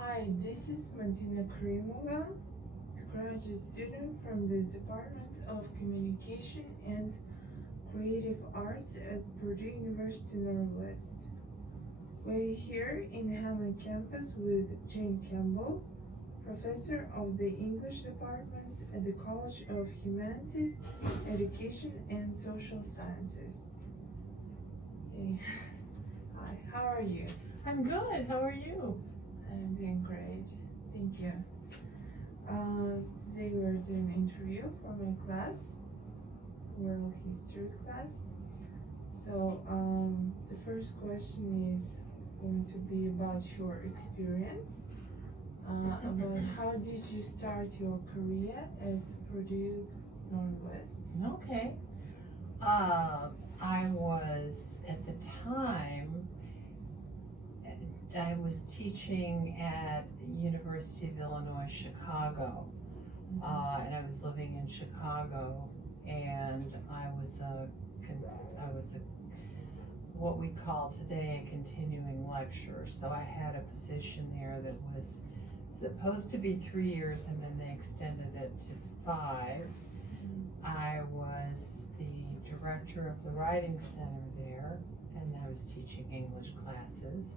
Hi, this is Madina Karimova, a graduate student from the Department of Communication and Creative Arts at Purdue University Northwest. We're here in Hammond campus with Jane Campbell, professor of the English department at the College of Humanities, Education and Social Sciences. Hey. Hi, how are you? I'm good. How are you? I'm doing great, thank you. Today we're doing an interview for my class, World History class. So the first question is going to be about your experience, about how did you start your career at Purdue Northwest? Okay. I was, at the time, I was teaching at University of Illinois, Chicago, and I was living in Chicago, and I was what we call today a continuing lecturer. So I had a position there that was supposed to be 3 years, and then they extended it to 5. I was the director of the writing center there, and I was teaching English classes.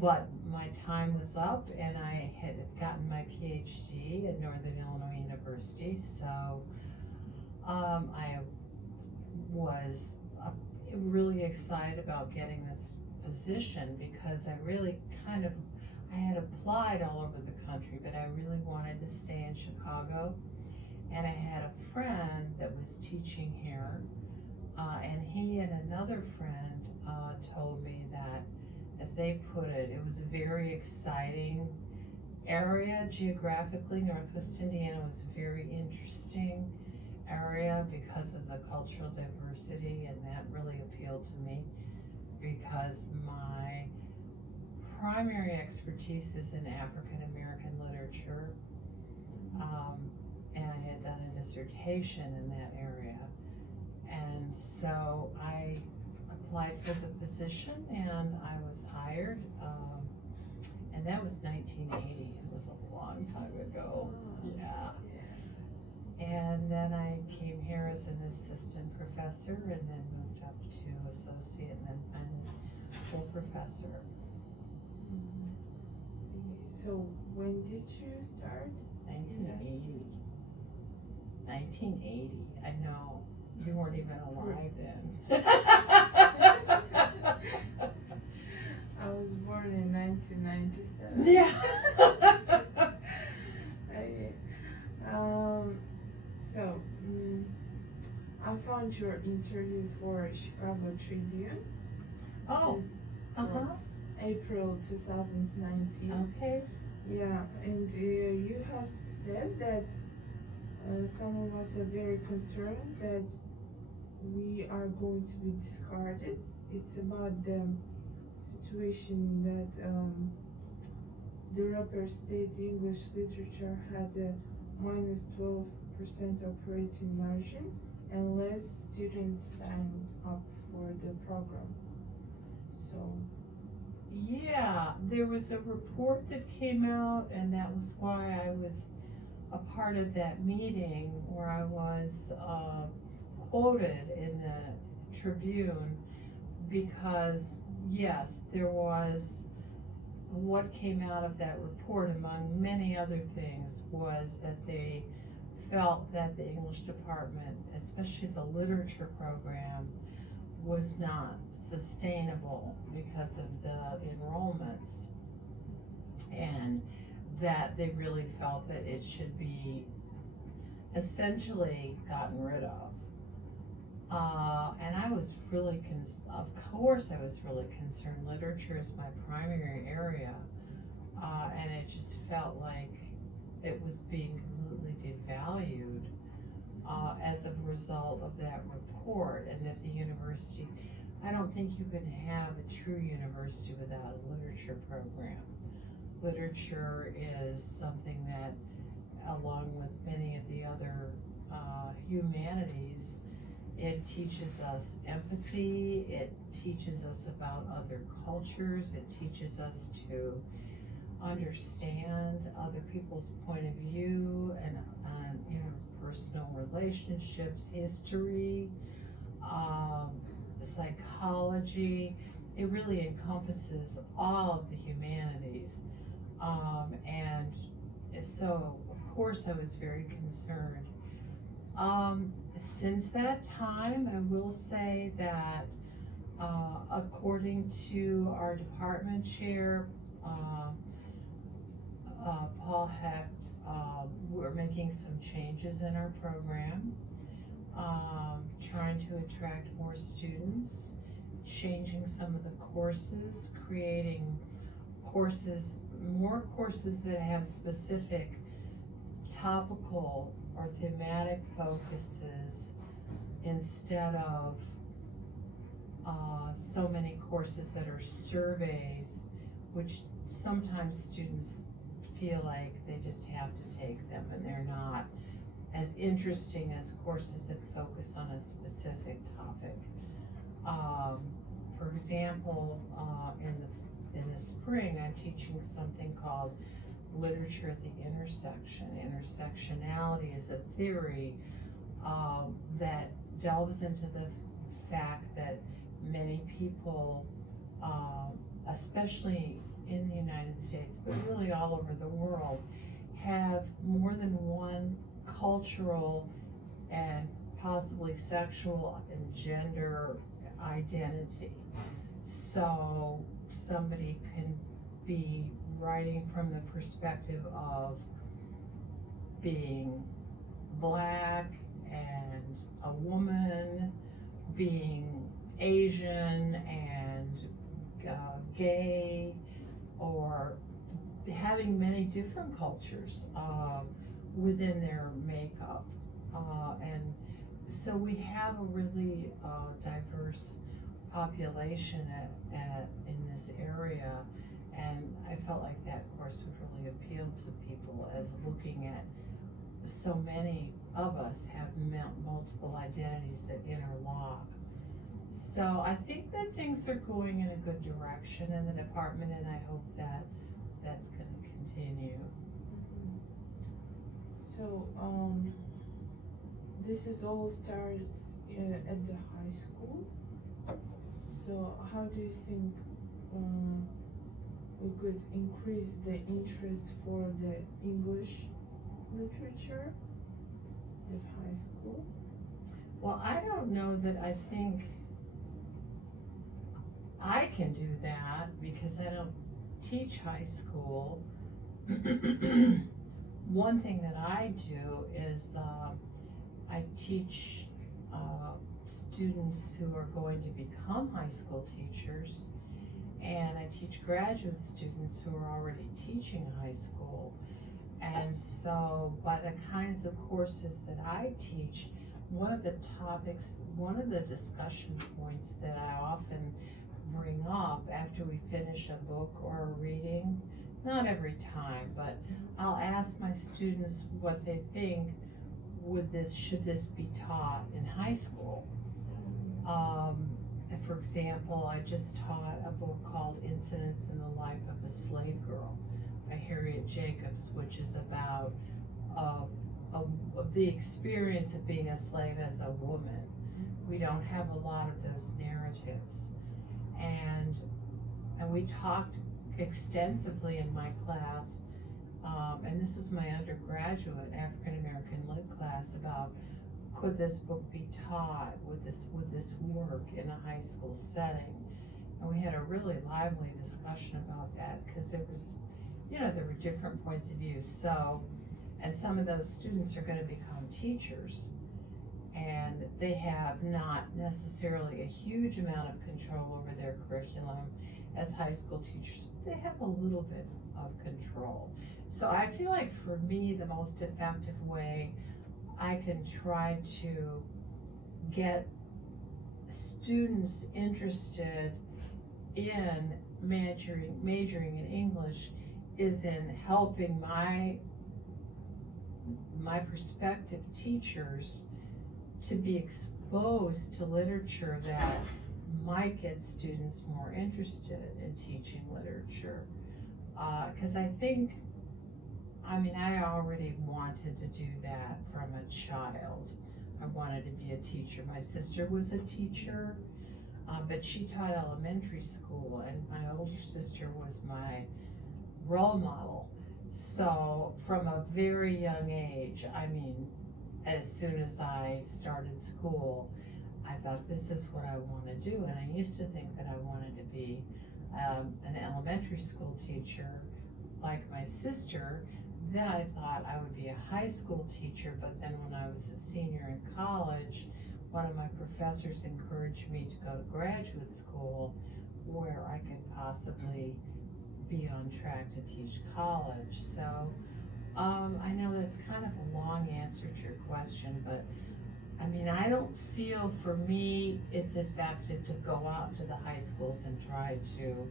But my time was up, and I had gotten my PhD at Northern Illinois University, so I was really excited about getting this position because I had applied all over the country, but I really wanted to stay in Chicago. And I had a friend that was teaching here, and he and another friend told me that, as they put it, it was a very exciting area geographically. Northwest Indiana was a very interesting area because of the cultural diversity, and that really appealed to me because my primary expertise is in African American literature. And I had done a dissertation in that area, and so I applied for the position and I was hired, and that was 1980. It was a long time ago. Yeah. And then I came here as an assistant professor and then moved up to associate and then finally full professor. So when did you start? 1980. 1980. I know. You weren't even alive then. I was born in 1997. Yeah. I found your interview for Chicago Tribune. Oh. April 2019. Okay. Yeah, and you have said that some of us are very concerned that we are going to be discarded. It's about the situation that the Upper State English Literature had a minus 12% operating margin and less students signed up for the program. So yeah, there was a report that came out, and that was why I was a part of that meeting where I was quoted in the Tribune, because yes, there was, what came out of that report among many other things was that they felt that the English department, especially the literature program, was not sustainable because of the enrollments, and that they really felt that it should be essentially gotten rid of. And I was really, of course I was really concerned. Literature is my primary area, and it just felt like it was being completely devalued as a result of that report, and that the university, I don't think you can have a true university without a literature program. Literature is something that, along with many of the other humanities, it teaches us empathy, it teaches us about other cultures, it teaches us to understand other people's point of view and interpersonal relationships, history, psychology. It really encompasses all of the humanities. And so, of course, I was very concerned. Since that time, I will say that according to our department chair, Paul Hecht, we're making some changes in our program, trying to attract more students, changing some of the courses, creating more courses that have specific topical or thematic focuses instead of so many courses that are surveys, which sometimes students feel like they just have to take them and they're not as interesting as courses that focus on a specific topic. For example, in the spring, I'm teaching something called Literature at the Intersection. Intersectionality is a theory that delves into the fact that many people, especially in the United States, but really all over the world, have more than one cultural and possibly sexual and gender identity. So somebody can be writing from the perspective of being black and a woman, being Asian and gay, or having many different cultures within their makeup. And so we have a really diverse population in this area, and I felt like that course would really appeal to people, as looking at so many of us have multiple identities that interlock. So I think that things are going in a good direction in the department, and I hope that that's going to continue. So, this is all starts at the high school. So how do you think we could increase the interest for the English literature at high school? Well, I don't know that I think I can do that because I don't teach high school. One thing that I do is I teach students who are going to become high school teachers, and I teach graduate students who are already teaching high school. And so by the kinds of courses that I teach, one of the discussion points that I often bring up after we finish a book or a reading, not every time, but I'll ask my students what they think should this be taught in high school. For example, I just taught a book called Incidents in the Life of a Slave Girl by Harriet Jacobs, which is about the experience of being a slave as a woman. We don't have a lot of those narratives. And we talked extensively in my class, and this was my undergraduate African American Lit class, about could this book be taught, would this work in a high school setting? And we had a really lively discussion about that, because there were different points of view. So, and some of those students are going to become teachers, and they have not necessarily a huge amount of control over their curriculum as high school teachers, but they have a little bit of control. So I feel like for me, the most effective way I can try to get students interested in majoring in English is in helping my prospective teachers to be exposed to literature that might get students more interested in teaching literature. 'cause I think, I already wanted to do that from a child. I wanted to be a teacher. My sister was a teacher, but she taught elementary school, and my older sister was my role model. So from a very young age, as soon as I started school, I thought, this is what I want to do. And I used to think that I wanted to be an elementary school teacher like my sister. Then I thought I would be a high school teacher, but then when I was a senior in college, one of my professors encouraged me to go to graduate school where I could possibly be on track to teach college. So I know that's kind of a long answer to your question, but I don't feel, for me, it's effective to go out to the high schools and try to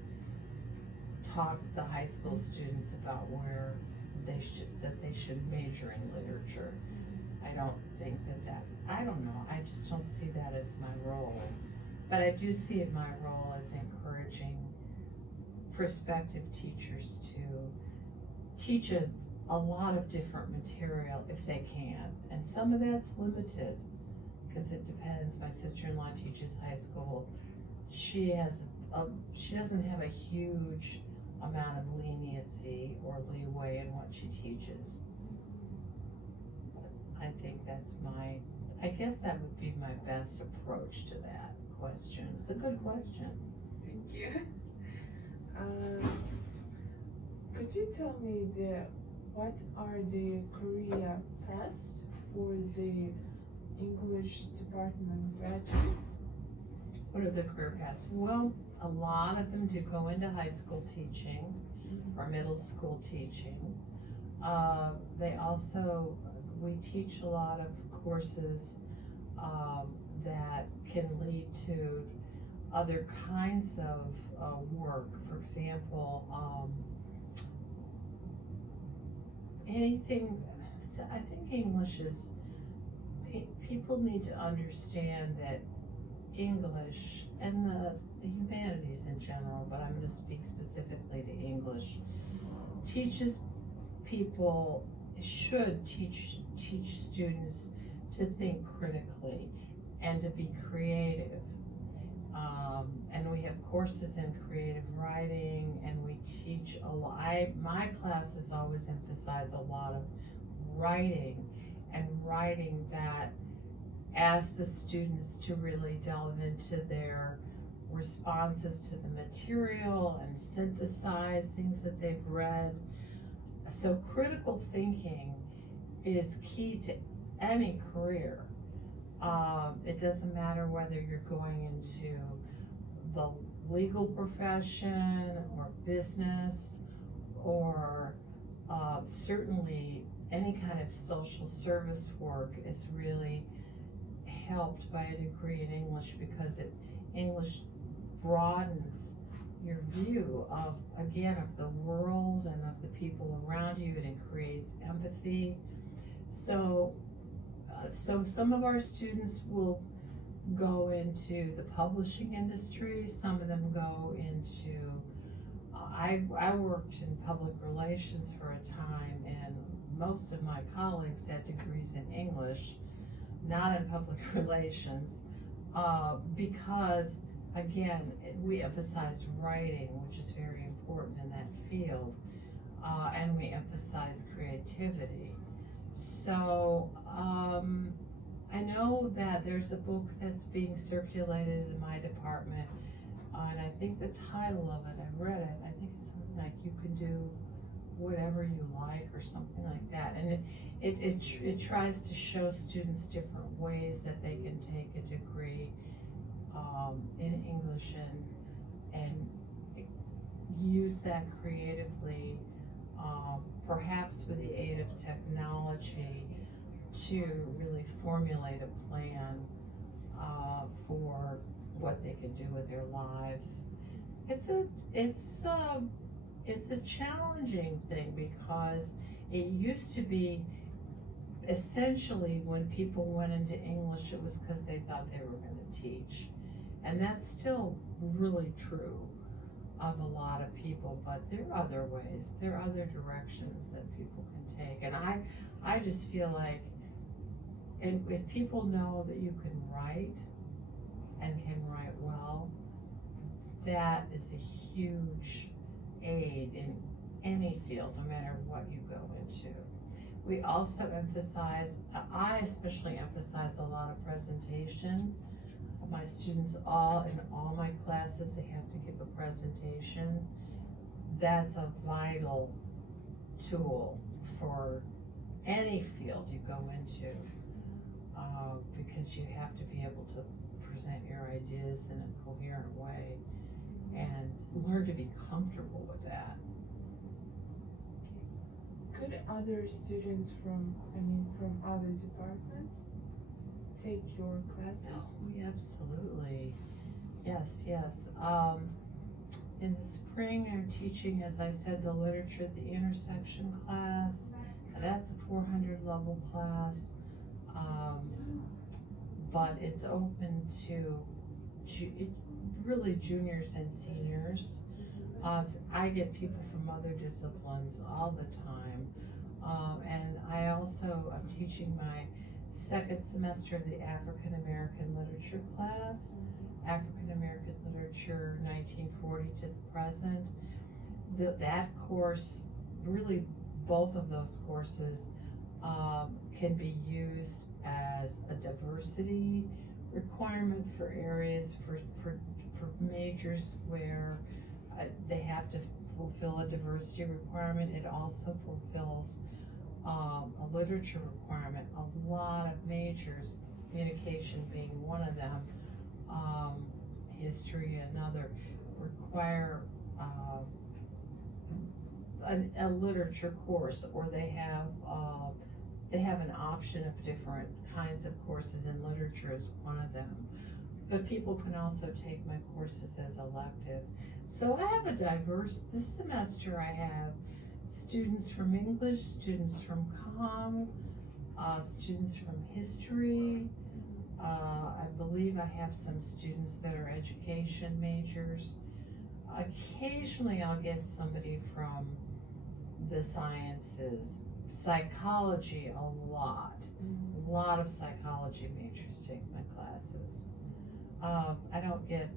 talk to the high school students about where they should major in literature. I don't think I don't know, I just don't see that as my role. But I do see my role as encouraging prospective teachers to teach a lot of different material if they can. And some of that's limited, because it depends. My sister-in-law teaches high school. She doesn't have a huge amount of leniency or leeway in what she teaches. I think I guess that would be my best approach to that question. It's a good question. Thank you. Could you tell me what are the career paths for the English department graduates? What are the career paths? Well, a lot of them do go into high school teaching or middle school teaching. We teach a lot of courses that can lead to other kinds of work. For example, I think English is, people need to understand that English and the humanities in general, but I'm going to speak specifically to English, should teach students to think critically and to be creative. And we have courses in creative writing, and we teach a lot. My classes always emphasize a lot of writing, and writing that asks the students to really delve into their responses to the material and synthesize things that they've read. So critical thinking is key to any career. It doesn't matter whether you're going into the legal profession or business, or certainly any kind of social service work is really helped by a degree in English, because English broadens your view of the world and of the people around you, and it creates empathy. So some of our students will go into the publishing industry. Some of them go into, I worked in public relations for a time, and most of my colleagues had degrees in English, not in public relations, because again, we emphasize writing, which is very important in that field, and we emphasize creativity. So I know that there's a book that's being circulated in my department, and I think the title of it, I read it, I think it's something like You Can Do Whatever You Like, or something like that. And it tries to show students different ways that they can take a degree in English and use that creatively, perhaps with the aid of technology, to really formulate a plan for what they can do with their lives. It's a challenging thing, because it used to be essentially when people went into English, it was because they thought they were going to teach. And that's still really true. of a lot of people, but there are other ways, there are other directions that people can take. And I just feel like, and if people know that you can write and can write well, that is a huge aid in any field, no matter what you go into. We also emphasize, I especially emphasize a lot of presentation. My students in all my classes, they have to give a presentation. That's a vital tool for any field you go into, because you have to be able to present your ideas in a coherent way and learn to be comfortable with that. Could other students from other departments take your classes? Oh, absolutely. Yes. In the spring, I'm teaching, as I said, the literature at the intersection class. That's a 400 level class, but it's open to really juniors and seniors. I get people from other disciplines all the time, and I also am teaching my second semester of the African American Literature class, African American Literature 1940 to the present. That course, really both of those courses can be used as a diversity requirement for areas, for majors where they have to fulfill a diversity requirement. It also fulfills a literature requirement. A lot of majors, communication being one of them, history another, require a literature course, or they have an option of different kinds of courses, and literature is one of them. But people can also take my courses as electives. So I have this semester I have students from English, students from comm, students from history. I believe I have some students that are education majors. Occasionally I'll get somebody from the sciences, psychology, a lot of psychology majors take my classes. I don't get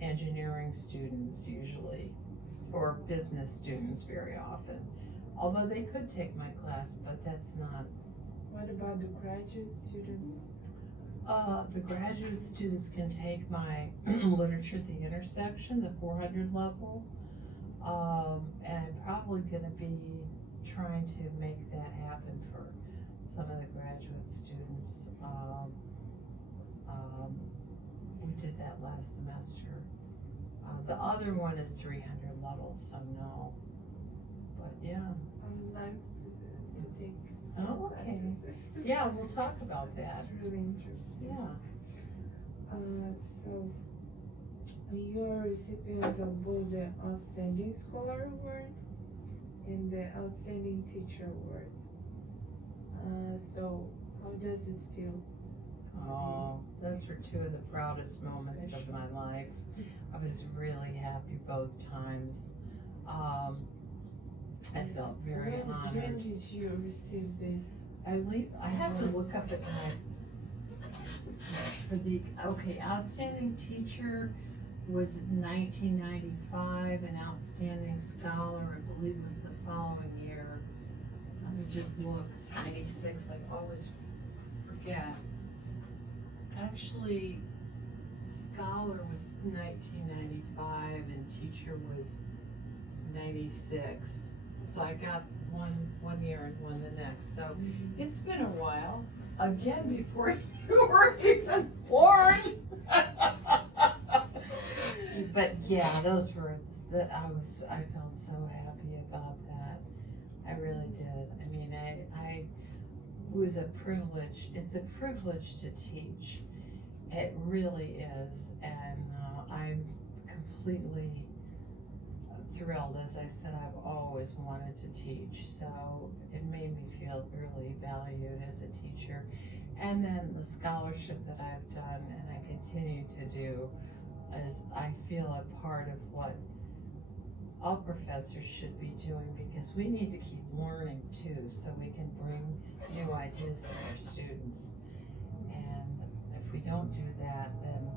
engineering students usually, or business students very often, although they could take my class, but that's not. What about the graduate students? The graduate students can take my literature at the intersection, the 400 level, and I'm probably going to be trying to make that happen for some of the graduate students. We did that last semester. The other one is 300 levels, so no. But yeah. I would like to take okay. classes. Yeah, we'll talk about that. It's really interesting. Yeah. So you're a recipient of both the Outstanding Scholar Award and the Outstanding Teacher Award. So how does it feel? Oh, those were two of the proudest moments of my life. I was really happy both times. I felt very honored. When did you receive this? I have to look up at Outstanding Teacher was 1995, and Outstanding Scholar, I believe, was the following year. Let me just look. 96, I always forget. Actually, Scholar was 1995 and Teacher was 96. So I got one year and one the next. So it's been a while. Again, before you were even born. But yeah, those were I felt so happy about that. I really did. I mean, it was a privilege. It's a privilege to teach. It really is, and I'm completely thrilled. As I said, I've always wanted to teach, so it made me feel really valued as a teacher. And then the scholarship that I've done and I continue to do is I feel a part of what all professors should be doing, because we need to keep learning too, so we can bring new ideas to our students. And if we don't do that, then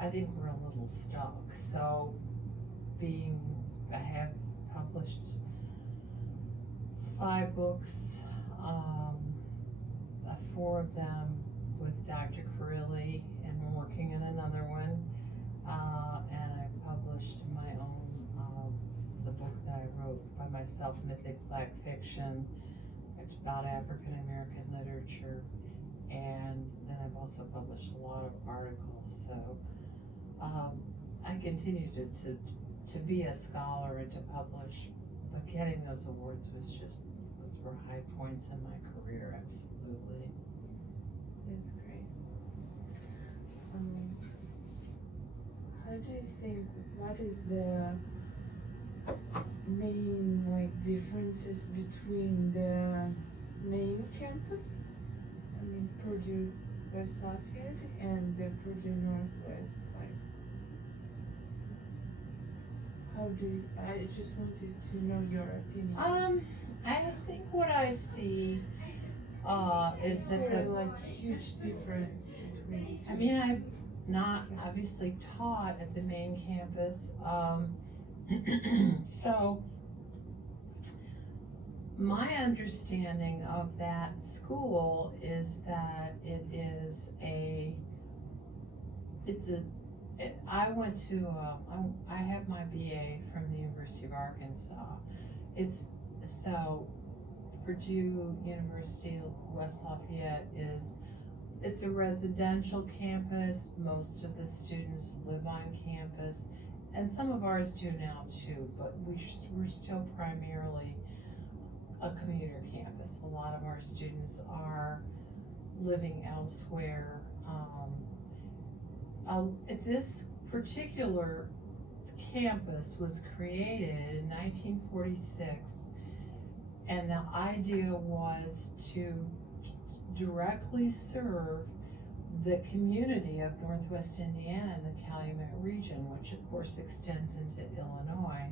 I think we're a little stuck. So I have published 5 books, 4 of them with Dr. Carilli, and we're working on another one. And I published my own, the book that I wrote by myself, Mythic Black Fiction. It's about African American literature. And then I've also published a lot of articles. So I continue to be a scholar and to publish, but getting those awards were high points in my career, absolutely. That's great. How do you think, what is the main differences between the main campus, Purdue West Lafayette, and the Purdue Northwest? I just wanted to know your opinion. I think what I see is that there are huge difference between two. I mean, I've not obviously taught at the main campus, so my understanding of that school is that I have my BA from the University of Arkansas. Purdue University West Lafayette it's a residential campus. Most of the students live on campus, and some of ours do now too, but we're still primarily a commuter campus. A lot of our students are living elsewhere. This particular campus was created in 1946, and the idea was to directly serve the community of Northwest Indiana and the Calumet region, which of course extends into Illinois,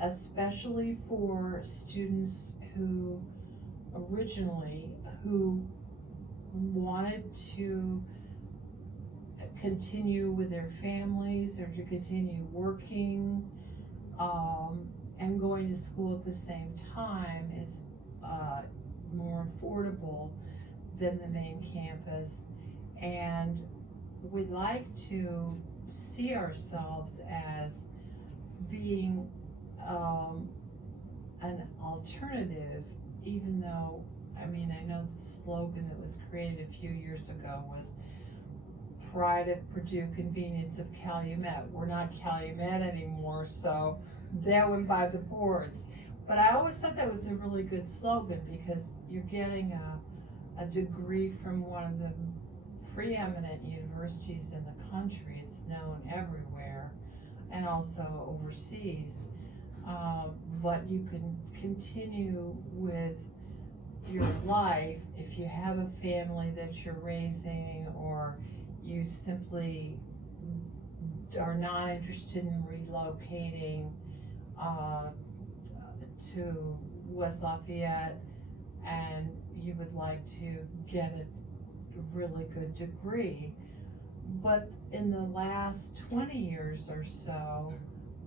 especially for students who wanted to continue with their families or to continue working and going to school at the same time. It's more affordable than the main campus, and we'd like to see ourselves as being an alternative, even though, I know the slogan that was created a few years ago was Pride of Purdue, Convenience of Calumet. We're not Calumet anymore, so that went by the boards. But I always thought that was a really good slogan, because you're getting a degree from one of the preeminent universities in the country. It's known everywhere and also overseas. But you can continue with your life if you have a family that you're raising, or you simply are not interested in relocating to West Lafayette, and you would like to get a really good degree. But in the last 20 years or so,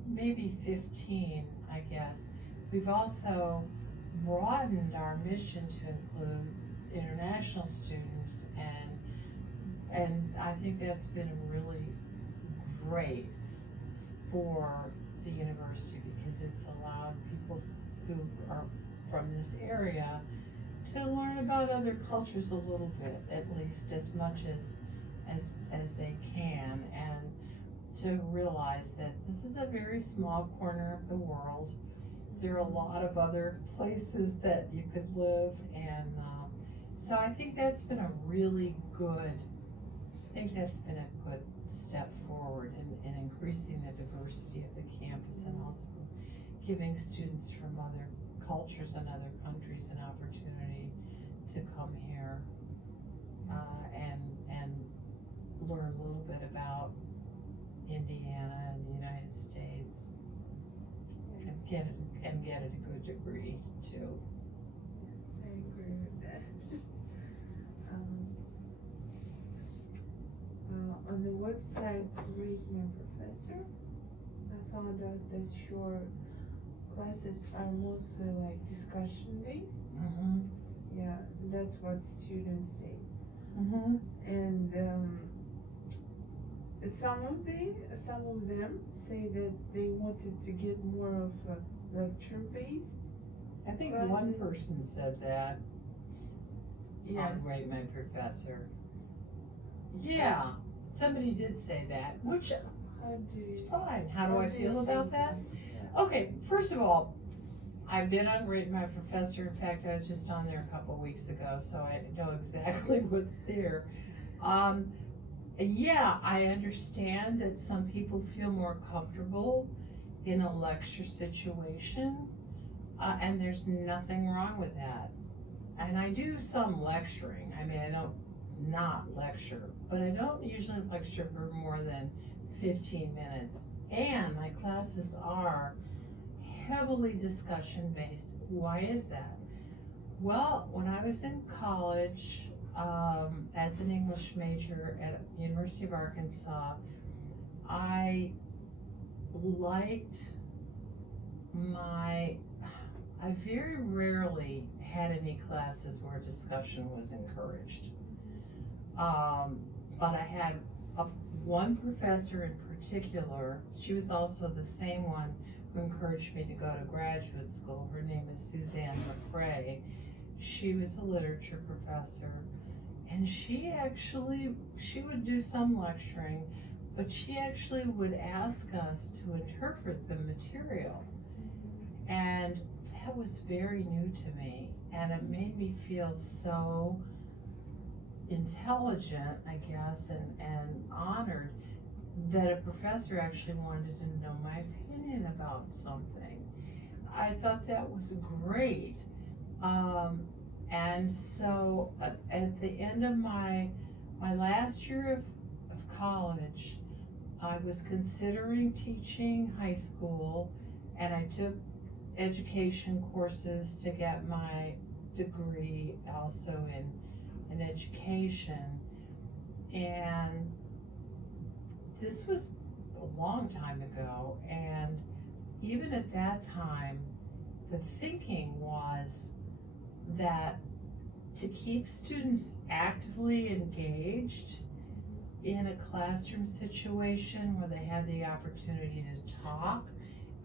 maybe 15, I guess, we've also broadened our mission to include international students, and I think that's been really great for the university, because it's allowed people who are from this area to learn about other cultures a little bit, at least as much as they can, and to realize that this is a very small corner of the world. There are a lot of other places that you could live, and so I think that's been a really good, step forward in increasing the diversity of the campus, and also giving students from other cultures and other countries an opportunity to come here and learn a little bit about Indiana in the United States and get a good degree too. I agree with that. On the website Read My Professor, I found out that your classes are mostly like discussion based. Mm-hmm. Yeah, that's what students say. Mm-hmm. And some of them say that they wanted to get more of a lecture based. I think classes. one person said that Yeah. on Rate My Professor. Yeah, somebody did say that, which is fine. How do I feel about that? Yeah. Okay, first of all, I've been on Rate My Professor. In fact, I was just on there a couple weeks ago, so I know exactly what's there. Yeah, I understand that some people feel more comfortable in a lecture situation, and there's nothing wrong with that. And I do some lecturing. I mean, I don't not lecture, but I don't usually lecture for more than 15 minutes. And my classes are heavily discussion based. Why is that? Well, when I was in college, as an English major at the University of Arkansas, I very rarely had any classes where discussion was encouraged. But I had one professor in particular. She was also the same one who encouraged me to go to graduate school. Her name is Suzanne McRae. She was a literature professor, and she would do some lecturing, but she actually would ask us to interpret the material. And that was very new to me, and it made me feel so intelligent, I guess, and honored that a professor actually wanted to know my opinion about something. I thought that was great. And so at the end of my last year of college, I was considering teaching high school, and I took education courses to get my degree also in education. And this was a long time ago, and even at that time, the thinking was that to keep students actively engaged in a classroom situation where they had the opportunity to talk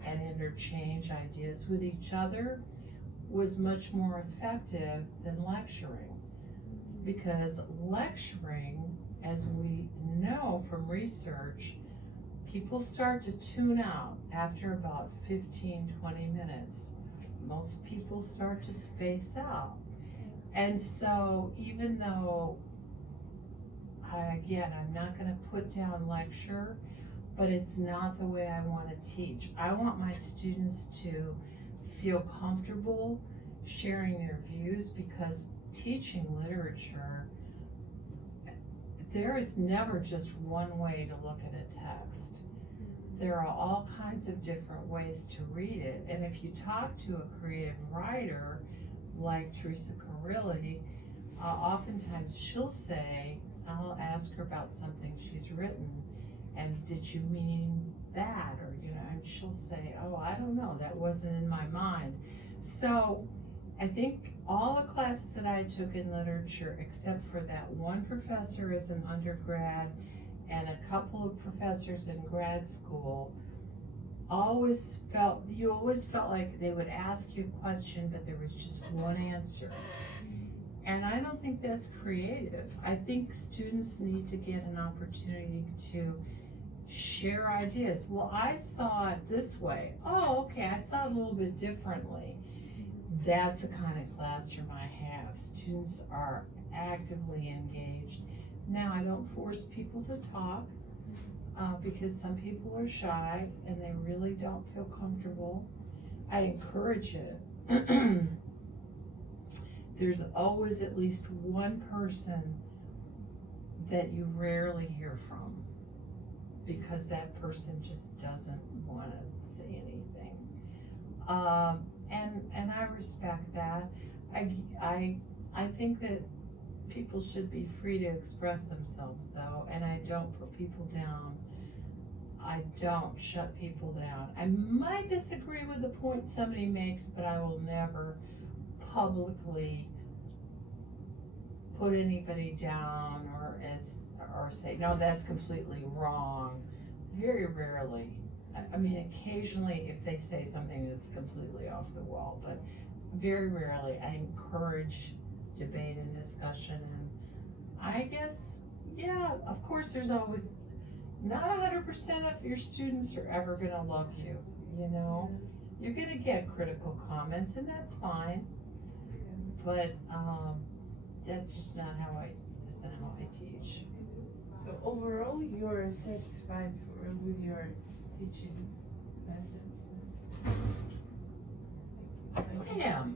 and interchange ideas with each other was much more effective than lecturing. Because lecturing, as we know from research, people start to tune out after about 15, 20 minutes. Most people start to space out. And so even though, I'm not going to put down lecture, but it's not the way I want to teach. I want my students to feel comfortable sharing their views, because teaching literature, there is never just one way to look at a text. There are all kinds of different ways to read it. And if you talk to a creative writer like Teresa Carrilli, oftentimes she'll say, I'll ask her about something she's written, and did you mean that? Or, and she'll say, oh, I don't know, that wasn't in my mind. So I think all the classes that I took in literature, except for that one professor as an undergrad and a couple of professors in grad school, you always felt like they would ask you a question, but there was just one answer. And I don't think that's creative. I think students need to get an opportunity to share ideas. Well, I saw it this way. Oh, okay, I saw it a little bit differently. That's the kind of classroom I have. Students are actively engaged. Now, I don't force people to talk because some people are shy and they really don't feel comfortable. I encourage it. There's always at least one person that you rarely hear from. because that person just doesn't wanna say anything. And I respect that. I think that people should be free to express themselves though, and I don't put people down. I don't shut people down. I might disagree with the point somebody makes, but I will never publicly put anybody down or say, no, that's completely wrong. Very rarely. I mean, occasionally if they say something that's completely off the wall, but very rarely. I encourage debate and discussion, and I guess, yeah, of course there's always, not 100% of your students are ever gonna love you, you know? You're gonna get critical comments, and that's fine, but that's just not how I teach. So overall, you're satisfied with your teaching methods?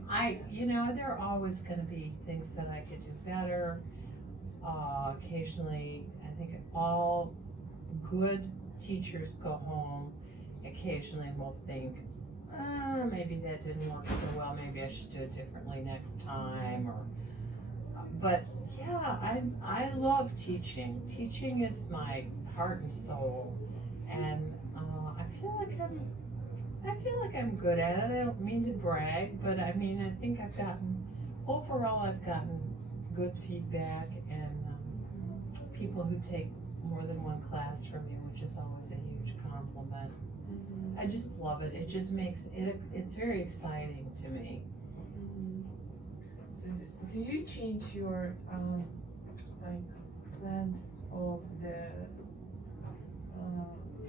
I am. There are always gonna be things that I could do better. Occasionally, I think all good teachers go home occasionally and will think, maybe that didn't work so well, maybe I should do it differently next time, but yeah, I love teaching. Teaching is my heart and soul, and I feel like I'm good at it. I don't mean to brag, but I mean, I think I've gotten good feedback, and people who take more than one class from me, which is always a huge compliment. I just love it. It just makes it's very exciting to me. So do you change your plans of the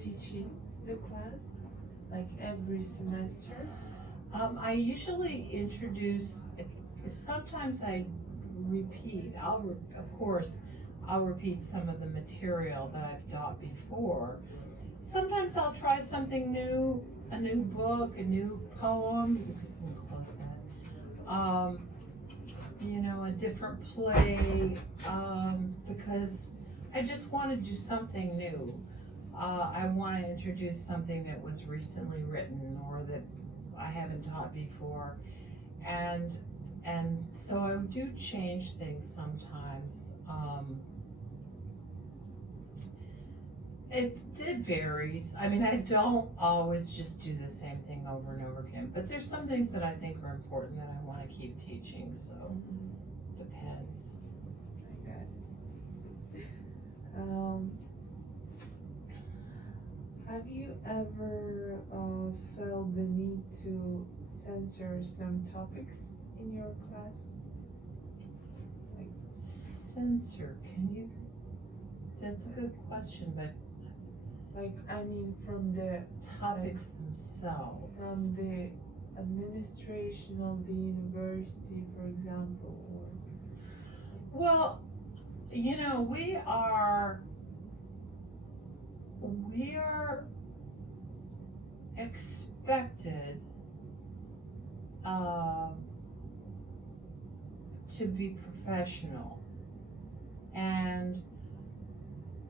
teaching the class like every semester? I usually introduce, sometimes I repeat, I'll repeat some of the material that I've taught before. Sometimes I'll try something new, a new book, a new poem, you can close that, a different play, because I just want to do something new. I want to introduce something that was recently written or that I haven't taught before, and so I do change things sometimes. It varies. I mean, I don't always just do the same thing over and over again, but there's some things that I think are important that I want to keep teaching, so depends. I got it. Have you ever felt the need to censor some topics in your class? Censor, that's a good question, but from the topics themselves. From the administration of the university, for example, or? Well, we are expected to be professional, and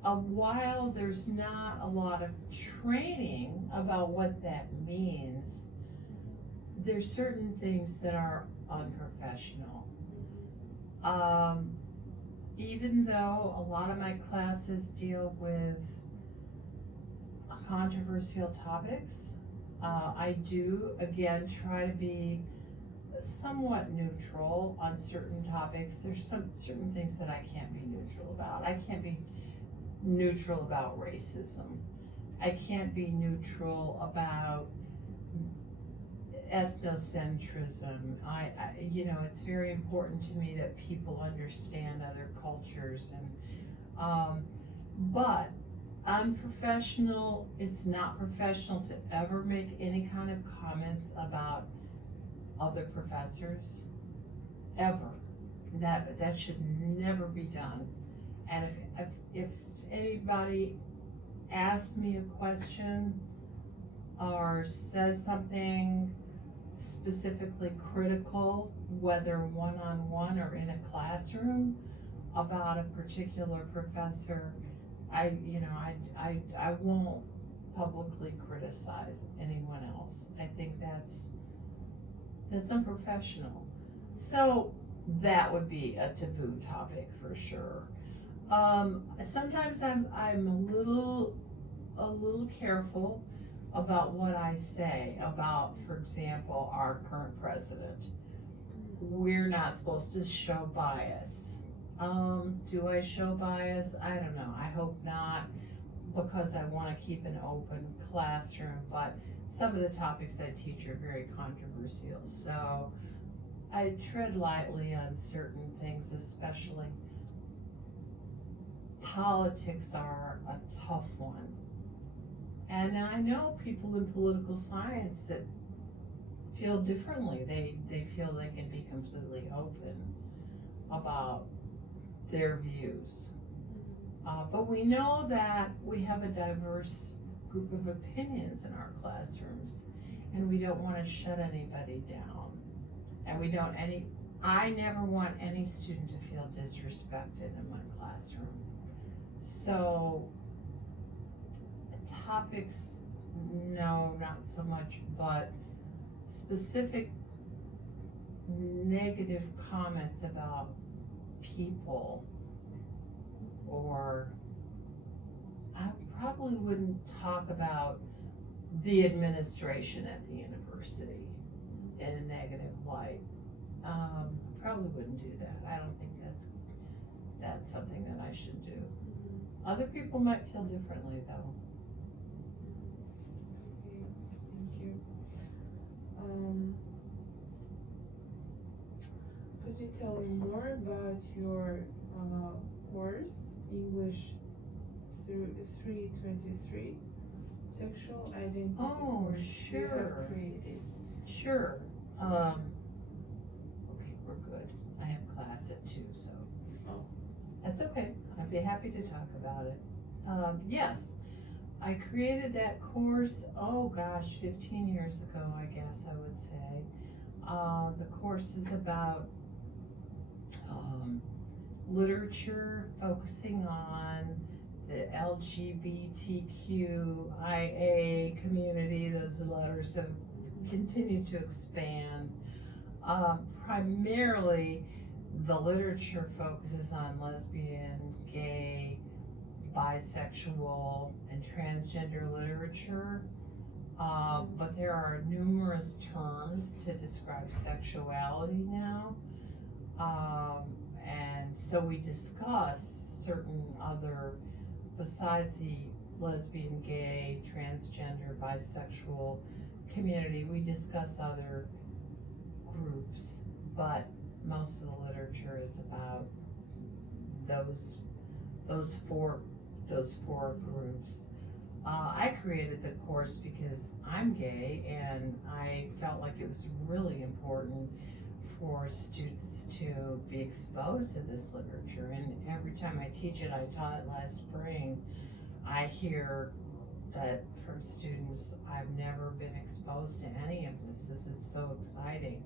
while there's not a lot of training about what that means, there's certain things that are unprofessional. Even though a lot of my classes deal with controversial topics, I do, again, try to be somewhat neutral on certain topics. There's certain things that I can't be neutral about. I can't be neutral about racism. I can't be neutral about ethnocentrism. It's very important to me that people understand other cultures, and but unprofessional, it's not professional to ever make any kind of comments about other professors, ever. That should never be done. And if anybody asks me a question or says something specifically critical, whether one-on-one or in a classroom, about a particular professor, I won't publicly criticize anyone else. I think that's unprofessional. So that would be a taboo topic for sure. Sometimes I'm a little careful about what I say about, for example, our current president. We're not supposed to show bias. Do I show bias? I don't know. I hope not, because I want to keep an open classroom, but some of the topics I teach are very controversial. So I tread lightly on certain things, especially politics are a tough one. And I know people in political science that feel differently. They feel they can be completely open about their views. But we know that we have a diverse group of opinions in our classrooms, and we don't want to shut anybody down. And I never want any student to feel disrespected in my classroom. So topics, no, not so much, but specific negative comments about people, or I probably wouldn't talk about the administration at the university in a negative light. Probably wouldn't do that. I don't think that's something that I should do. Other people might feel differently though. Okay, thank you. Could you tell me more about your course, English 323, Sexual Identity course you have created? Sure. Okay, we're good. I have class at 2, so. Oh. That's okay. I'd be happy to talk about it. Yes, I created that course, 15 years ago, I guess I would say. The course is about literature focusing on the LGBTQIA community. Those letters have continued to expand. Primarily, the literature focuses on lesbian, gay, bisexual, and transgender literature. But there are numerous terms to describe sexuality now. And so we discuss certain other, besides the lesbian, gay, transgender, bisexual community, we discuss other groups, but most of the literature is about those four groups. I created the course because I'm gay, and I felt like it was really important for students to be exposed to this literature. And every time I teach it, I taught it last spring, I hear that from students, I've never been exposed to any of this. This is so exciting.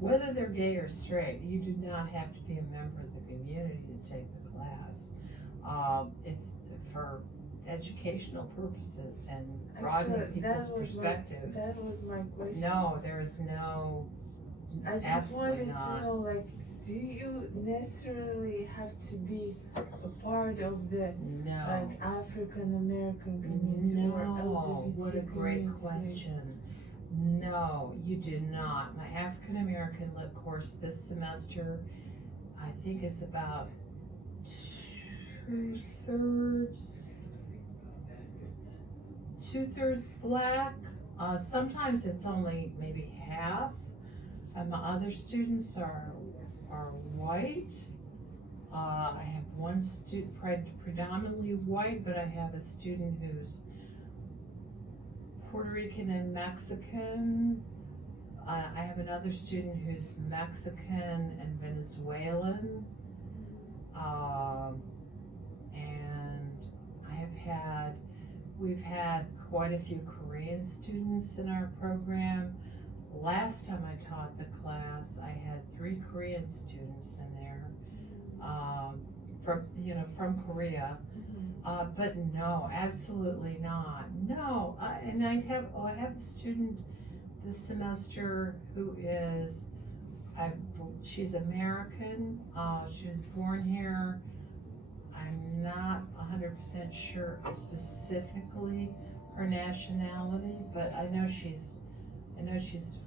Whether they're gay or straight, you do not have to be a member of the community to take the class. It's for educational purposes and broadening people's perspectives. That was my question. No, there's no. I just wanted to know, like, do you necessarily have to be a part of the like African American community or LGBT what a great community? question. No, you do not. My African American Lit course this semester, I think, is about 2/3 black. Sometimes it's only maybe half. And my other students are white. I have one student predominantly white, but I have a student who's Puerto Rican and Mexican. I have another student who's Mexican and Venezuelan. And we've had quite a few Korean students in our program. Last time I taught the class, I had 3 Korean students in there. from Korea. Mm-hmm. But no, absolutely not. No, and I have a student this semester who is, she's American. She was born here. I'm not 100% sure specifically her nationality, but I know she's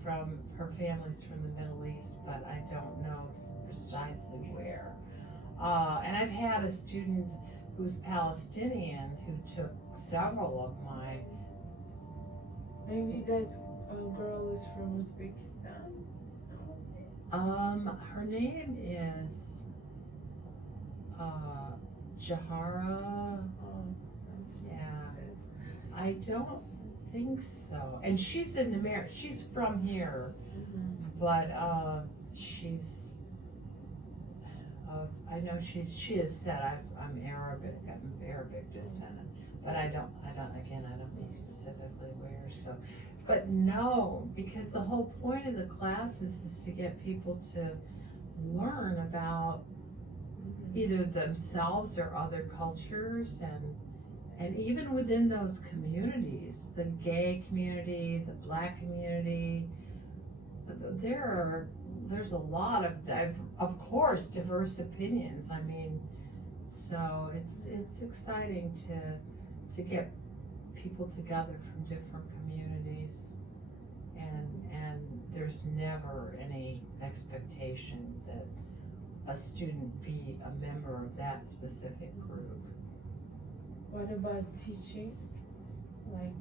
from, her family's from the Middle East, but I don't know precisely where. And I've had a student who's Palestinian who took several of my. Maybe that girl is from Uzbekistan. Her name is Jahara. Oh, Yeah, I don't think so. And she's in America. She's from here, but she's. I know she has said I'm Arabic. I'm of Arabic descent, but I don't know specifically where. So, but no, because the whole point of the classes is to get people to learn about either themselves or other cultures, and even within those communities, the gay community, the Black community, there's a lot of course diverse opinions. I mean, so it's exciting to get people together from different communities, and there's never any expectation that a student be a member of that specific group. What about teaching? Like,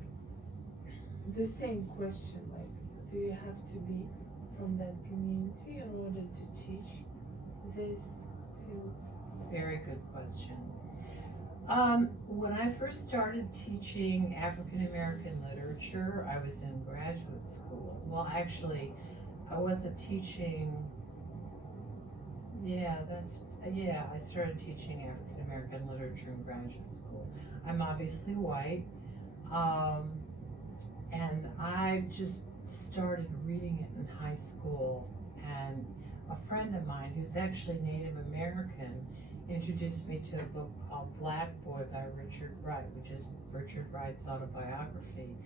the same question, like, do you have to be from that community in order to teach these fields? Very good question. When I first started teaching African American literature, I was in graduate school. Well, actually, I wasn't teaching. I started teaching African American literature in graduate school. I'm obviously white, and I just started reading it in high school, and a friend of mine who's actually Native American introduced me to a book called Black Boy by Richard Wright, which is Richard Wright's autobiography.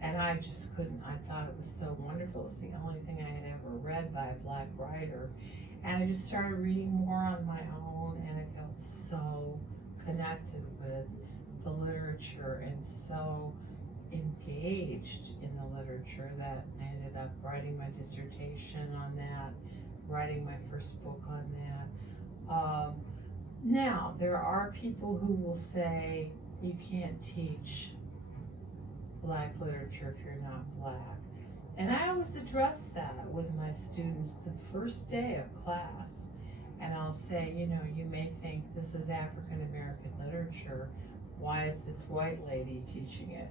And I just couldn't, I thought it was so wonderful. It was the only thing I had ever read by a Black writer. And I just started reading more on my own, and I felt so connected with the literature and so engaged in the literature that I ended up writing my dissertation on that, writing my first book on that. Now, there are people who will say you can't teach Black literature if you're not Black. And I always address that with my students the first day of class. And I'll say, you may think this is African American literature. Why is this white lady teaching it?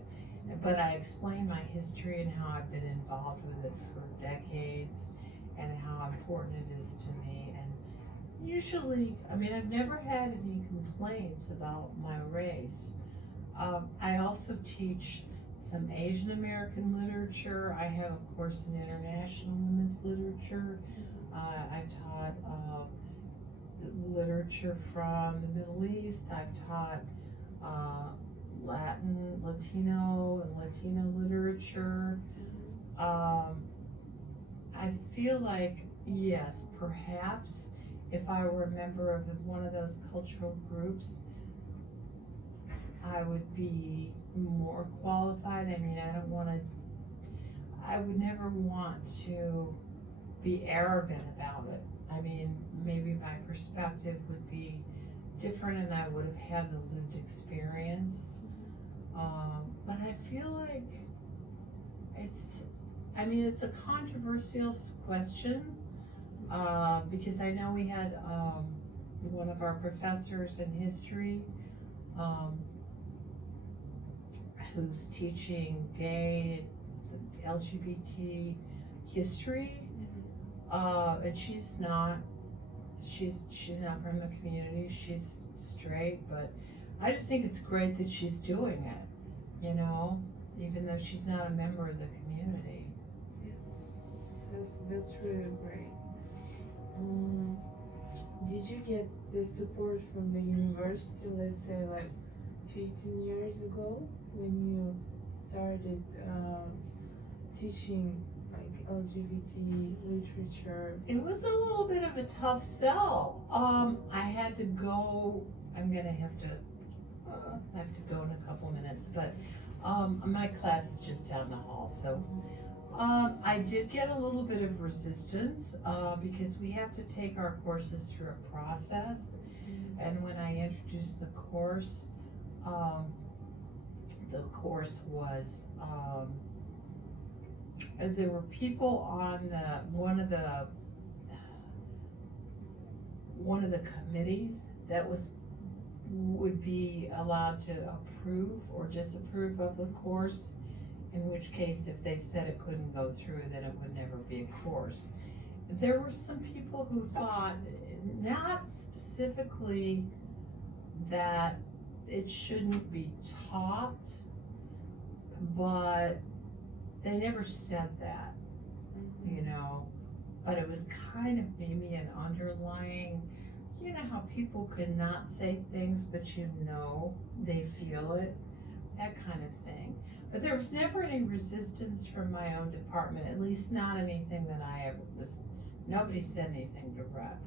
But I explain my history and how I've been involved with it for decades and how important it is to me. And usually, I've never had any complaints about my race. I also teach some Asian American literature. I have a course in international women's literature. I've taught literature from the Middle East. I've taught Latino and Latino literature. I feel like, yes, perhaps if I were a member of one of those cultural groups, I would be more qualified. I would never want to be arrogant about it. Maybe my perspective would be different and I would have had the lived experience. But I feel like it's a controversial question, because I know we had one of our professors in history who's teaching gay, LGBT history, and she's not from the community. She's straight, but I just think it's great that she's doing it, even though she's not a member of the community. Yeah, that's really great. did you get the support from the university, let's say like 15 years ago, when you started teaching like LGBT literature? It was a little bit of a tough sell. I had to go. I'm gonna have to. I have to go in a couple minutes, but my class is just down the hall, so I did get a little bit of resistance because we have to take our courses through a process, and when I introduced the course was there were people on one of the committees that would be allowed to approve or disapprove of the course, in which case if they said it couldn't go through, then it would never be a course. There were some people who thought, not specifically that it shouldn't be taught, but they never said that, you know, but it was kind of maybe an underlying, you know how people could not say things, but you know they feel it, that kind of thing. But there was never any resistance from my own department, at least not anything that nobody said anything direct.